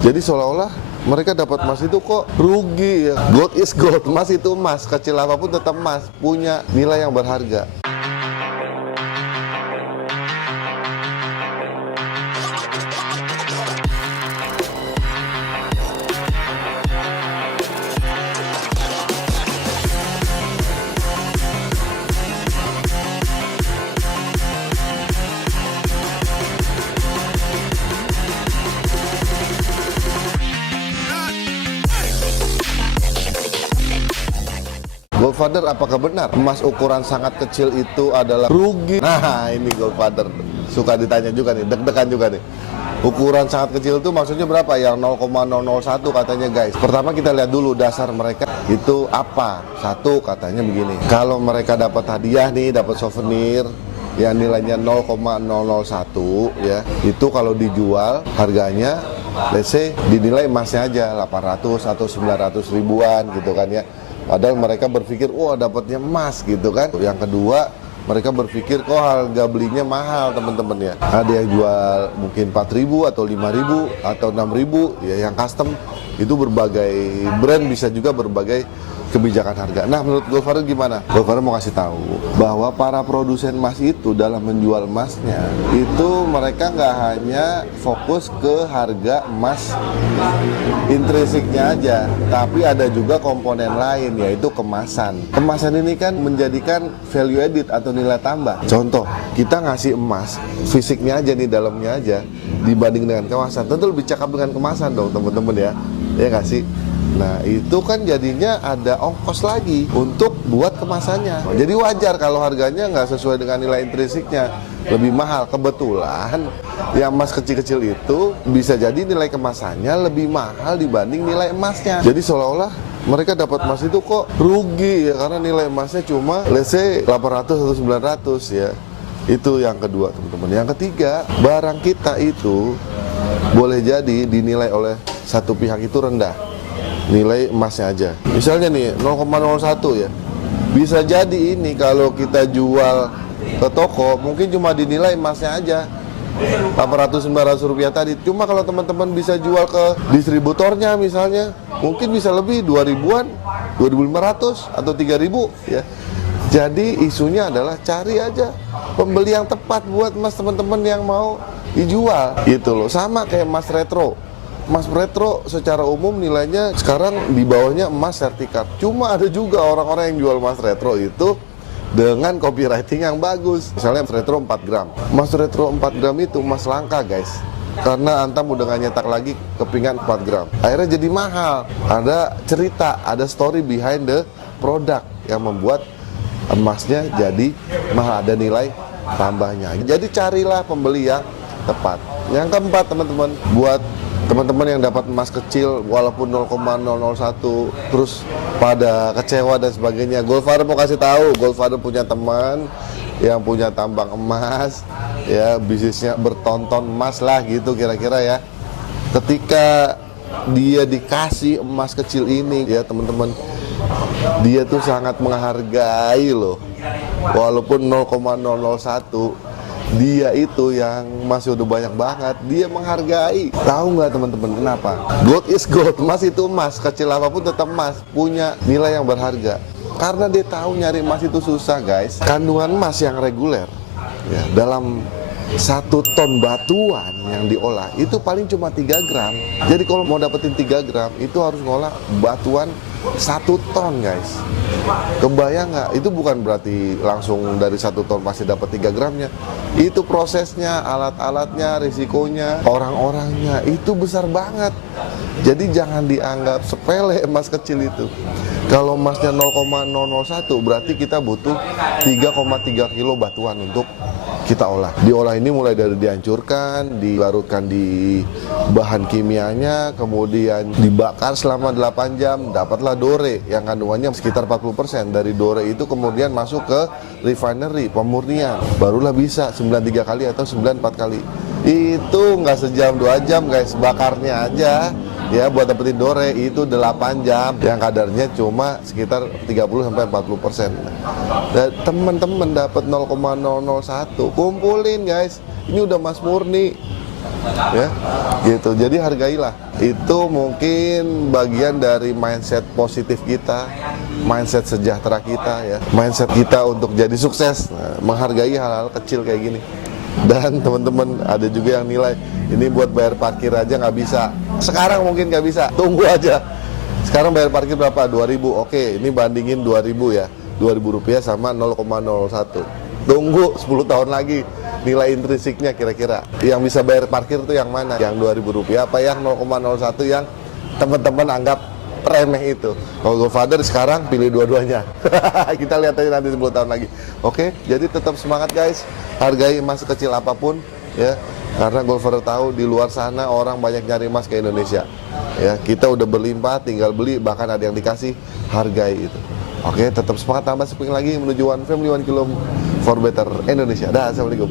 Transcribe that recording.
Jadi seolah-olah mereka dapat emas itu kok rugi ya. Gold is gold, emas itu emas, kecil apapun tetap emas, punya nilai yang berharga. Goldfather, apakah benar emas ukuran sangat kecil itu adalah rugi? Nah, ini Goldfather suka ditanya juga nih, deg-degan juga nih. Ukuran sangat kecil itu maksudnya berapa? Yang 0,001 katanya guys. Pertama kita lihat dulu dasar mereka itu apa. Satu katanya begini, kalau mereka dapat hadiah nih, dapat souvenir yang nilainya 0,001 ya, itu kalau dijual harganya let's say dinilai emasnya aja 800 atau 900 ribuan gitu kan ya. Padahal mereka berpikir, wah dapatnya emas gitu kan. Yang kedua, mereka berpikir kok harga belinya mahal teman-teman ya. Ada yang jual mungkin 4.000 atau 5.000 atau 6.000 ya, yang custom itu berbagai brand, bisa juga berbagai kebijakan harga. Nah, menurut Goldfather gimana? Goldfather mau kasih tahu bahwa para produsen emas itu dalam menjual emasnya itu mereka nggak hanya fokus ke harga emas intrinsiknya aja, tapi ada juga komponen lain, yaitu kemasan. Kemasan ini kan menjadikan value added atau nilai tambah. Contoh, kita ngasih emas fisiknya aja nih, dalamnya aja, dibanding dengan kemasan, tentu lebih cakep dengan kemasan dong teman-teman ya. Ya nggak sih? Nah itu kan jadinya ada ongkos lagi untuk buat kemasannya. Jadi wajar kalau harganya nggak sesuai dengan nilai intrinsiknya, lebih mahal. Kebetulan yang emas kecil-kecil itu bisa jadi nilai kemasannya lebih mahal dibanding nilai emasnya. Jadi seolah-olah mereka dapat emas itu kok rugi ya, karena nilai emasnya cuma let's say 800 atau 900 ya. Itu yang kedua teman-teman. Yang ketiga, barang kita itu boleh jadi dinilai oleh satu pihak itu rendah, nilai emasnya aja. Misalnya nih 0,01 ya, bisa jadi ini kalau kita jual ke toko mungkin cuma dinilai emasnya aja 800-900 rupiah tadi. Cuma kalau teman-teman bisa jual ke distributornya misalnya, mungkin bisa lebih 2.000-an, 2.500 atau 3.000 ya. Jadi isunya adalah cari aja pembeli yang tepat buat emas teman-teman yang mau dijual gitu loh. Sama kayak emas retro. Emas retro secara umum nilainya sekarang di bawahnya emas sertifikat. Cuma ada juga orang-orang yang jual emas retro itu dengan copywriting yang bagus. Misalnya emas retro 4 gram. Emas retro 4 gram itu emas langka guys, karena Antam udah gak nyetak lagi kepingan 4 gram. Akhirnya jadi mahal. Ada cerita, ada story behind the product yang membuat emasnya jadi mahal, ada nilai tambahnya. Jadi carilah pembeli yang tepat. Yang keempat teman-teman, buat teman-teman yang dapat emas kecil walaupun 0,001 terus pada kecewa dan sebagainya, Goldfather mau kasih tahu, Goldfather punya teman yang punya tambang emas ya, bisnisnya bertonton emas lah gitu kira-kira ya. Ketika dia dikasih emas kecil ini ya teman-teman, dia tuh sangat menghargai loh, walaupun 0,001 dia itu yang masih udah banyak banget, dia menghargai. Tahu nggak teman-teman kenapa? Gold is gold, emas itu emas, kecil apapun tetap emas, punya nilai yang berharga. Karena dia tahu nyari emas itu susah guys. Kandungan emas yang reguler ya, dalam 1 ton batuan yang diolah itu paling cuma 3 gram. Jadi kalau mau dapetin 3 gram itu harus ngolah batuan 1 ton guys. Kebayang nggak? Itu bukan berarti langsung dari 1 ton pasti dapat 3 gramnya. Itu prosesnya, alat-alatnya, risikonya, orang-orangnya itu besar banget. Jadi jangan dianggap sepele emas kecil itu. Kalau emasnya 0,001 berarti kita butuh 3,3 kilo batuan untuk kita olah. Diolah ini mulai dari dihancurkan, dilarutkan di bahan kimianya, kemudian dibakar selama 8 jam, dapatlah dore yang kandungannya sekitar 40%. Dari dore itu kemudian masuk ke refinery, pemurnian, barulah bisa 93 kali atau 94 kali. Itu nggak sejam 2 jam guys, bakarnya aja ya buat dapetin dore itu 8 jam yang kadarnya cuma sekitar 30-40%. Dan teman-teman dapat 0,001, kumpulin guys, ini udah emas murni ya gitu. Jadi hargailah. Itu mungkin bagian dari mindset positif kita, mindset sejahtera kita, ya, mindset kita untuk jadi sukses. Nah, menghargai hal-hal kecil kayak gini. Dan teman-teman, ada juga yang nilai ini buat bayar parkir aja nggak bisa. Sekarang mungkin nggak bisa, tunggu aja. Sekarang bayar parkir berapa? 2.000. Oke, ini bandingin 2.000 ya, 2.000 rupiah sama 0,01. Tunggu 10 tahun lagi, nilai intrinsiknya kira-kira yang bisa bayar parkir itu yang mana? Yang 2.000 rupiah apa yang 0,01 yang teman-teman anggap remeh itu? Kalau Godfather sekarang pilih dua-duanya. Kita lihat aja nanti 10 tahun lagi. Oke, jadi tetap semangat guys, hargai emas kecil apapun ya, karena Godfather tahu di luar sana orang banyak nyari emas ke Indonesia ya. Kita udah berlimpah, tinggal beli, bahkan ada yang dikasih, hargai itu. Oke, tetap semangat, tambah seping lagi menuju One Family One Kilo for Better Indonesia. Dah, assalamualaikum.